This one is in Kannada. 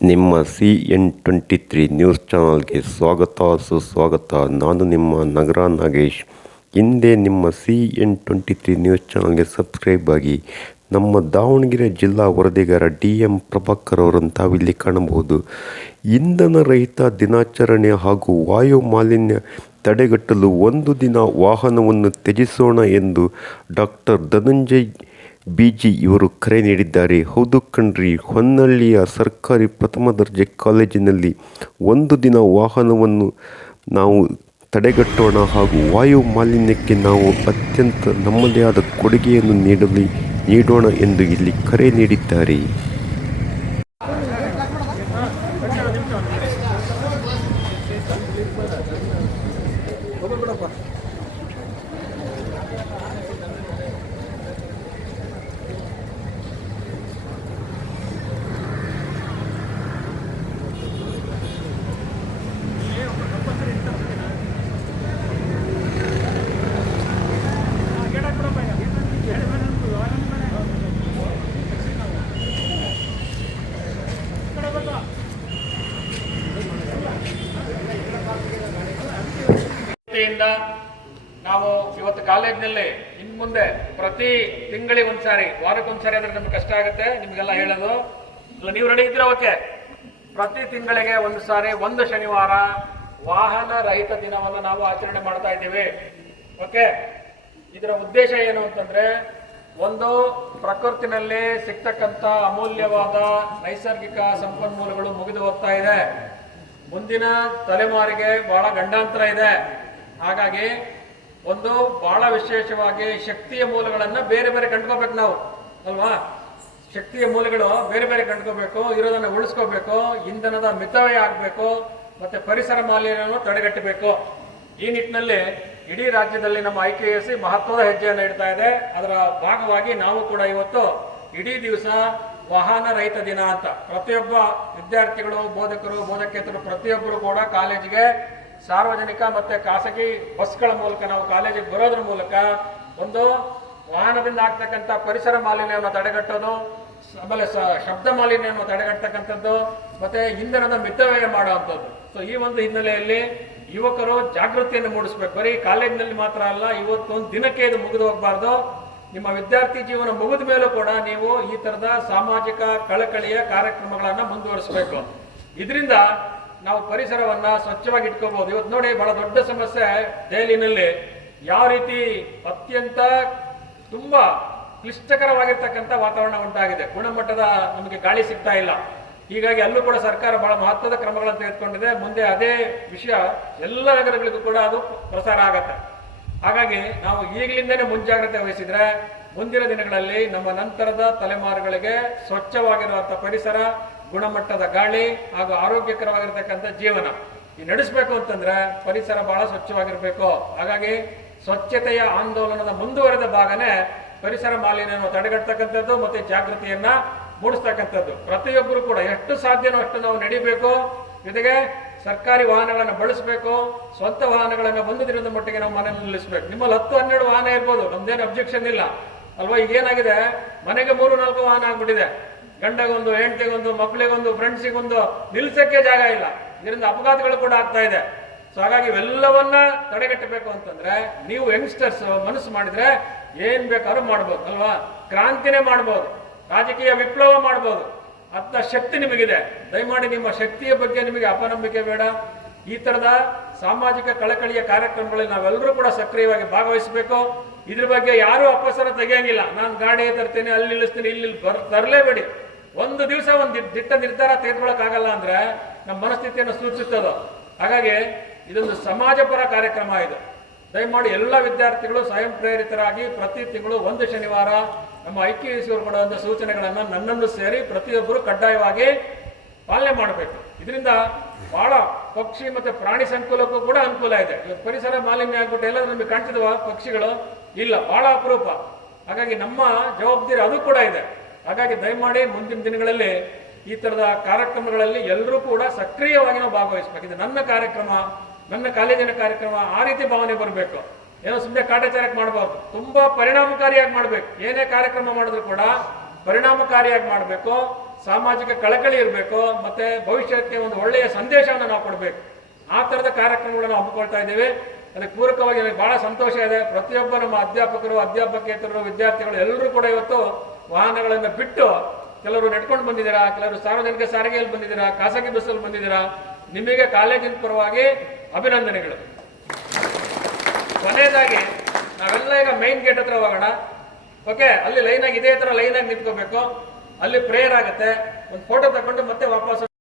ನಿಮ್ಮ CN23 ನ್ಯೂಸ್ ಚಾನಲ್ಗೆ ಸುಸ್ವಾಗತ. ನಾನು ನಿಮ್ಮ ನಗರ ನಾಗೇಶ್. ಹಿಂದೆ ನಿಮ್ಮ CN23 ನ್ಯೂಸ್ ಚಾನಲ್ಗೆ ಸಬ್ಸ್ಕ್ರೈಬ್ ಆಗಿ. ನಮ್ಮ ದಾವಣಗೆರೆ ಜಿಲ್ಲಾ ವರದಿಗಾರ DM ಪ್ರಭಾಕರ್ ಅವರನ್ನು ತಾವಿಲ್ಲಿ ಕಾಣಬಹುದು. ಇಂಧನ ರಹಿತ ದಿನಾಚರಣೆ ಹಾಗೂ ವಾಯು ಮಾಲಿನ್ಯ ತಡೆಗಟ್ಟಲು ಒಂದು ದಿನ ವಾಹನವನ್ನು ತ್ಯಜಿಸೋಣ ಎಂದು ಡಾಕ್ಟರ್ ಧನಂಜಯ್ BG ಇವರು ಕರೆ ನೀಡಿದ್ದಾರೆ. ಹೌದು ಕಣ್ರಿ, ಹೊನ್ನಳ್ಳಿಯ ಸರ್ಕಾರಿ ಪ್ರಥಮ ದರ್ಜೆ ಕಾಲೇಜಿನಲ್ಲಿ ಒಂದು ದಿನ ವಾಹನವನ್ನು ನಾವು ತಡೆಗಟ್ಟೋಣ ಹಾಗೂ ವಾಯು ಮಾಲಿನ್ಯಕ್ಕೆ ನಾವು ಅತ್ಯಂತ ನಮ್ಮದೇ ಆದ ಕೊಡುಗೆಯನ್ನು ನೀಡೋಣ ಎಂದು ಇಲ್ಲಿ ಕರೆ ನೀಡಿದ್ದಾರೆ. ನಾವು ಇವತ್ತು ಕಾಲೇಜಿನಲ್ಲಿ ಇನ್ ಮುಂದೆ ಪ್ರತಿ ತಿಂಗಳಿಗೆ ಒಂದ್ಸಾರಿ, ವಾರಕ್ಕೊಂದ್ಸಾರಿ ಅಂದ್ರೆ ನಮ್ಗೆ ಕಷ್ಟ ಆಗುತ್ತೆ ನಿಮ್ಗೆಲ್ಲ ಹೇಳೋದು. ಇಲ್ಲ ನೀವು ರೆಡಿ ಇದ್ರೆ ಓಕೆ. ಪ್ರತಿ ತಿಂಗಳಿಗೆ ಒಂದು ಸಾರಿ, ಒಂದು ಶನಿವಾರ ವಾಹನ ರಹಿತ ದಿನವನ್ನು ನಾವು ಆಚರಣೆ ಮಾಡ್ತಾ ಇದ್ದೀವಿ. ಓಕೆ, ಇದರ ಉದ್ದೇಶ ಏನು ಅಂತಂದ್ರೆ, ಒಂದು, ಪ್ರಕೃತಿನಲ್ಲಿ ಸಿಗ್ತಕ್ಕಂಥ ಅಮೂಲ್ಯವಾದ ನೈಸರ್ಗಿಕ ಸಂಪನ್ಮೂಲಗಳು ಮುಗಿದು ಹೋಗ್ತಾ ಇದೆ. ಮುಂದಿನ ತಲೆಮಾರಿಗೆ ಬಹಳ ಗಂಡಾಂತರ ಇದೆ. ಹಾಗಾಗಿ ಒಂದು ಬಹಳ ವಿಶೇಷವಾಗಿ ಶಕ್ತಿಯ ಮೂಲಗಳನ್ನ ಬೇರೆ ಬೇರೆ ಕಂಡ್ಕೋಬೇಕು ನಾವು, ಅಲ್ವಾ? ಶಕ್ತಿಯ ಮೂಲಗಳು ಬೇರೆ ಬೇರೆ ಕಂಡ್ಕೋಬೇಕು, ಇರೋದನ್ನ ಉಳಿಸ್ಕೋಬೇಕು, ಇಂಧನದ ಮಿತವ್ಯಯ ಆಗಬೇಕು, ಮತ್ತೆ ಪರಿಸರ ಮಾಲಿನ್ಯವನ್ನು ತಡೆಗಟ್ಟಬೇಕು. ಈ ನಿಟ್ಟಿನಲ್ಲಿ ಇಡೀ ರಾಜ್ಯದಲ್ಲಿ ನಮ್ಮ IKSC ಮಹತ್ವದ ಹೆಜ್ಜೆಯನ್ನು ಇಡ್ತಾ ಇದೆ. ಅದರ ಭಾಗವಾಗಿ ನಾವು ಕೂಡ ಇವತ್ತು ಇಡೀ ದಿವಸ ವಾಹನ ರಹಿತ ದಿನ ಅಂತ ಪ್ರತಿಯೊಬ್ಬ ವಿದ್ಯಾರ್ಥಿಗಳು, ಬೋಧಕರು, ಬೋಧಕೇತರು ಪ್ರತಿಯೊಬ್ಬರು ಕೂಡ ಕಾಲೇಜಿಗೆ ಸಾರ್ವಜನಿಕ ಮತ್ತೆ ಖಾಸಗಿ ಬಸ್ಗಳ ಮೂಲಕ ನಾವು ಕಾಲೇಜಿಗೆ ಬರೋದ್ರ ಮೂಲಕ ಒಂದು ವಾಹನದಿಂದ ಆಗ್ತಕ್ಕಂಥ ಪರಿಸರ ಮಾಲಿನ್ಯವನ್ನು ತಡೆಗಟ್ಟೋದು, ಆಮೇಲೆ ಶಬ್ದ ಮಾಲಿನ್ಯವನ್ನು ತಡೆಗಟ್ಟತಕ್ಕಂಥದ್ದು, ಮತ್ತೆ ಇಂಧನದ ಮಿತವ್ಯಯ ಮಾಡುವಂಥದ್ದು. ಸೊ ಈ ಒಂದು ಹಿನ್ನೆಲೆಯಲ್ಲಿ ಯುವಕರು ಜಾಗೃತಿಯನ್ನು ಮೂಡಿಸ್ಬೇಕು. ಬರೀ ಕಾಲೇಜಿನಲ್ಲಿ ಮಾತ್ರ ಅಲ್ಲ, ಇವತ್ತೊಂದು ದಿನಕ್ಕೆ ಇದು ಮುಗಿದು ಹೋಗಬಾರ್ದು. ನಿಮ್ಮ ವಿದ್ಯಾರ್ಥಿ ಜೀವನ ಮುಗಿದ ಮೇಲೂ ಕೂಡ ನೀವು ಈ ತರದ ಸಾಮಾಜಿಕ ಕಳಕಳಿಯ ಕಾರ್ಯಕ್ರಮಗಳನ್ನ ಮುಂದುವರಿಸಬೇಕು. ಇದರಿಂದ ನಾವು ಪರಿಸರವನ್ನ ಸ್ವಚ್ಛವಾಗಿ ಇಟ್ಕೋಬಹುದು. ಇವತ್ತು ನೋಡಿ, ಬಹಳ ದೊಡ್ಡ ಸಮಸ್ಯೆ ದೆಹಲಿನಲ್ಲಿ ಯಾವ ರೀತಿ ಅತ್ಯಂತ ತುಂಬಾ ಕ್ಲಿಷ್ಟಕರವಾಗಿರ್ತಕ್ಕಂಥ ವಾತಾವರಣ ಉಂಟಾಗಿದೆ. ಗುಣಮಟ್ಟದ ನಮಗೆ ಗಾಳಿ ಸಿಗ್ತಾ ಇಲ್ಲ. ಹೀಗಾಗಿ ಅಲ್ಲೂ ಕೂಡ ಸರ್ಕಾರ ಬಹಳ ಮಹತ್ವದ ಕ್ರಮಗಳನ್ನು ತೆಗೆದುಕೊಂಡಿದೆ. ಮುಂದೆ ಅದೇ ವಿಷಯ ಎಲ್ಲ ನಗರಗಳಿಗೂ ಕೂಡ ಅದು ಪ್ರಸಾರ ಆಗತ್ತೆ. ಹಾಗಾಗಿ ನಾವು ಈಗಲಿಂದನೇ ಮುಂಜಾಗ್ರತೆ ವಹಿಸಿದ್ರೆ ಮುಂದಿನ ದಿನಗಳಲ್ಲಿ ನಮ್ಮ ನಂತರದ ತಲೆಮಾರುಗಳಿಗೆ ಸ್ವಚ್ಛವಾಗಿರುವಂಥ ಪರಿಸರ, ಗುಣಮಟ್ಟದ ಗಾಳಿ ಹಾಗೂ ಆರೋಗ್ಯಕರವಾಗಿರ್ತಕ್ಕಂಥ ಜೀವನ ಈ ನಡೆಸಬೇಕು ಅಂತಂದ್ರೆ ಪರಿಸರ ಬಹಳ ಸ್ವಚ್ಛವಾಗಿರ್ಬೇಕು. ಹಾಗಾಗಿ ಸ್ವಚ್ಛತೆಯ ಆಂದೋಲನದ ಮುಂದುವರೆದ ಭಾಗನೇ ಪರಿಸರ ಮಾಲಿನ್ಯವನ್ನು ತಡೆಗಟ್ಟತಕ್ಕಂಥದ್ದು ಮತ್ತೆ ಜಾಗೃತಿಯನ್ನ ಮೂಡಿಸ್ತಕ್ಕಂಥದ್ದು. ಪ್ರತಿಯೊಬ್ಬರು ಕೂಡ ಎಷ್ಟು ಸಾಧ್ಯನೋ ಅಷ್ಟು ನಾವು ನಡಿಬೇಕು. ಜೊತೆಗೆ ಸರ್ಕಾರಿ ವಾಹನಗಳನ್ನು ಬಳಸಬೇಕು. ಸ್ವಂತ ವಾಹನಗಳನ್ನು ಒಂದು ದಿನದ ಮಟ್ಟಿಗೆ ನಾವು ಮನೆಯಲ್ಲಿ ನಿಲ್ಲಿಸಬೇಕು. ನಿಮ್ಮಲ್ಲಿ 10-12 ವಾಹನ ಇರ್ಬೋದು, ನಮ್ದೇನು ಅಬ್ಜೆಕ್ಷನ್ ಇಲ್ಲ ಅಲ್ವಾ? ಈಗ ಏನಾಗಿದೆ, ಮನೆಗೆ 3-4 ವಾಹನ ಆಗ್ಬಿಟ್ಟಿದೆ. ಗಂಡಗೊಂದು, ಹೆಂಡತಿಗೊಂದು, ಮಕ್ಕಳಿಗೊಂದು, ಫ್ರೆಂಡ್ಸಿಗೊಂದು, ನಿಲ್ಸಕ್ಕೆ ಜಾಗ ಇಲ್ಲ. ಇದರಿಂದ ಅಪಘಾತಗಳು ಕೂಡ ಆಗ್ತಾ ಇದೆ. ಸೊ ಹಾಗಾಗಿ ಇವೆಲ್ಲವನ್ನ ತಡೆಗಟ್ಟಬೇಕು ಅಂತಂದ್ರೆ ನೀವು ಯಂಗ್ಸ್ಟರ್ಸ್ ಮನಸ್ಸು ಮಾಡಿದ್ರೆ ಏನ್ ಬೇಕಾದ್ರೂ ಮಾಡ್ಬೋದು ಅಲ್ವಾ? ಕ್ರಾಂತಿನೇ ಮಾಡ್ಬೋದು, ರಾಜಕೀಯ ವಿಪ್ಲವ ಮಾಡ್ಬೋದು. ಅಂತ ಶಕ್ತಿ ನಿಮಗಿದೆ. ದಯಮಾಡಿ ನಿಮ್ಮ ಶಕ್ತಿಯ ಬಗ್ಗೆ ನಿಮಗೆ ಅಪನಂಬಿಕೆ ಬೇಡ. ಈ ತರದ ಸಾಮಾಜಿಕ ಕಳಕಳಿಯ ಕಾರ್ಯಕ್ರಮಗಳಲ್ಲಿ ನಾವೆಲ್ಲರೂ ಕೂಡ ಸಕ್ರಿಯವಾಗಿ ಭಾಗವಹಿಸಬೇಕು. ಇದ್ರ ಬಗ್ಗೆ ಯಾರು ಅಪಸರ ತೆಗೆಯಂಗಿಲ್ಲ. ನಾನು ಗಾಡಿ ತರ್ತೇನೆ, ಅಲ್ಲಿ ನಿಲ್ಲಿಸ್ತೀನಿ, ಇಲ್ಲಿ ತರಲೇಬೇಡಿ. ಒಂದು ದಿವಸ ಒಂದು ದಿಟ್ಟ ನಿರ್ಧಾರ ತೆಗೆದುಕೊಳ್ಳೋಕ್ಕಾಗಲ್ಲ ಅಂದ್ರೆ ನಮ್ಮ ಮನಸ್ಥಿತಿಯನ್ನು ಸೂಚಿಸುತ್ತದೋ. ಹಾಗಾಗಿ ಇದೊಂದು ಸಮಾಜಪರ ಕಾರ್ಯಕ್ರಮ ಇದು. ದಯಮಾಡಿ ಎಲ್ಲ ವಿದ್ಯಾರ್ಥಿಗಳು ಸ್ವಯಂ ಪ್ರೇರಿತರಾಗಿ ಪ್ರತಿ ತಿಂಗಳು ಒಂದು ಶನಿವಾರ ನಮ್ಮ IKSC ಅವರು ಕೊಡುವಂಥ ಸೂಚನೆಗಳನ್ನು ನನ್ನನ್ನು ಸೇರಿ ಪ್ರತಿಯೊಬ್ಬರು ಕಡ್ಡಾಯವಾಗಿ ಪಾಲನೆ ಮಾಡಬೇಕು. ಇದರಿಂದ ಬಹಳ ಪಕ್ಷಿ ಮತ್ತೆ ಪ್ರಾಣಿ ಸಂಕುಲಕ್ಕೂ ಕೂಡ ಅನುಕೂಲ ಇದೆ. ಇವತ್ತು ಪರಿಸರ ಮಾಲಿನ್ಯ ಆಗ್ಬಿಟ್ಟು ಎಲ್ಲ ನಮಗೆ ಕಾಣ್ತಿದ್ವ ಪಕ್ಷಿಗಳು ಇಲ್ಲ, ಬಹಳ ಅಪರೂಪ. ಹಾಗಾಗಿ ನಮ್ಮ ಜವಾಬ್ದಾರಿ ಅದು ಕೂಡ ಇದೆ. ಹಾಗಾಗಿ ದಯಮಾಡಿ ಮುಂದಿನ ದಿನಗಳಲ್ಲಿ ಈ ತರದ ಕಾರ್ಯಕ್ರಮಗಳಲ್ಲಿ ಎಲ್ಲರೂ ಕೂಡ ಸಕ್ರಿಯವಾಗಿ ನಾವು ಭಾಗವಹಿಸಬೇಕು. ಇದು ನನ್ನ ಕಾರ್ಯಕ್ರಮ, ನನ್ನ ಕಾಲೇಜಿನ ಕಾರ್ಯಕ್ರಮ, ಆ ರೀತಿ ಭಾವನೆ ಬರಬೇಕು. ಏನೋ ಸುಮ್ಮನೆ ಕಾಟಾಚಾರಕ್ಕೆ ಮಾಡಬಾರ್ದು. ತುಂಬಾ ಪರಿಣಾಮಕಾರಿಯಾಗಿ ಮಾಡಬೇಕು. ಏನೇ ಕಾರ್ಯಕ್ರಮ ಮಾಡಿದ್ರು ಕೂಡ ಪರಿಣಾಮಕಾರಿಯಾಗಿ ಮಾಡಬೇಕು. ಸಾಮಾಜಿಕ ಕಳಕಳಿ ಇರಬೇಕು, ಮತ್ತೆ ಭವಿಷ್ಯಕ್ಕೆ ಒಂದು ಒಳ್ಳೆಯ ಸಂದೇಶವನ್ನು ನಾವು ಕೊಡಬೇಕು. ಆ ಥರದ ಕಾರ್ಯಕ್ರಮಗಳನ್ನು ನಾವು ಹಮ್ಮಿಕೊಳ್ತಾ ಇದ್ದೀವಿ. ಅದಕ್ಕೆ ಪೂರಕವಾಗಿ ನನಗೆ ಬಹಳ ಸಂತೋಷ ಇದೆ. ಪ್ರತಿಯೊಬ್ಬ ನಮ್ಮ ಅಧ್ಯಾಪಕರು, ಅಧ್ಯಾಪಕೇತರರು, ವಿದ್ಯಾರ್ಥಿಗಳು ಎಲ್ಲರೂ ಕೂಡ ಇವತ್ತು ವಾಹನಗಳನ್ನು ಬಿಟ್ಟು, ಕೆಲವರು ನಡ್ಕೊಂಡು ಬಂದಿದ್ದೀರಾ, ಕೆಲವರು ಸಾರ್ವಜನಿಕ ಸಾರಿಗೆಯಲ್ಲಿ ಬಂದಿದ್ದೀರಾ, ಖಾಸಗಿ ಬಸ್ಸಲ್ಲಿ ಬಂದಿದ್ದೀರಾ. ನಿಮಗೆ ಕಾಲೇಜಿನ ಪರವಾಗಿ ಅಭಿನಂದನೆಗಳು. ಕೊನೆಯದಾಗಿ ನಾವೆಲ್ಲ ಈಗ ಮೈನ್ ಗೇಟ್ ಹತ್ರ ಹೋಗೋಣ. ಓಕೆ, ಅಲ್ಲಿ ಲೈನಾಗಿ ಇದೇ ಥರ ಲೈನಾಗಿ ನಿಂತ್ಕೋಬೇಕು. ಅಲ್ಲಿ ಪ್ರೇಯರ್ ಆಗುತ್ತೆ. ಒಂದು ಫೋಟೋ ತಗೊಂಡು ಮತ್ತೆ ವಾಪಸ್